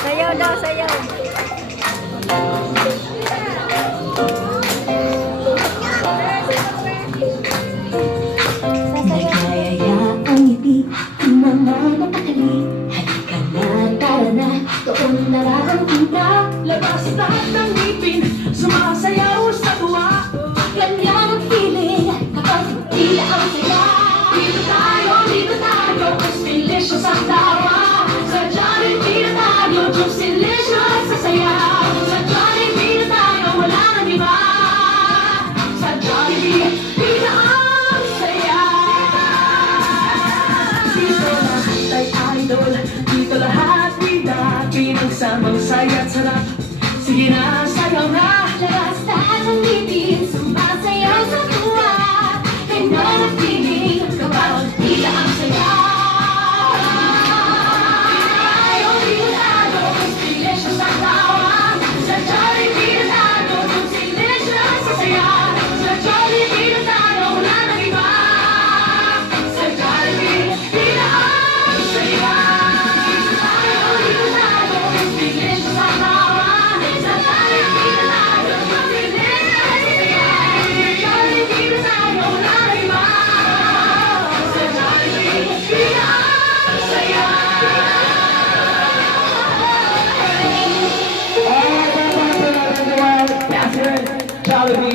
Sayaw daw, sayaw. Nagkayaya ang ngiti, di naman napakali. Halika na, tara na, doon nararang kita. Labas lahat ng ngipin, sumasayaw sa tuwa. Ganyan ang feeling, kapag tila ang saya. Dito tayo, mas delicious ang tawa. Sa Jollibee na tayo, Diyos delicious sa sayaw. Sa Jollibee na tayo, wala nang iba. Sa Jollibee, pina ang saya. Dito lahat ay idol, dito lahat bida. Pinagsamang saya at sarap, sige na, sayaw na. Labas lahat ang ngiti,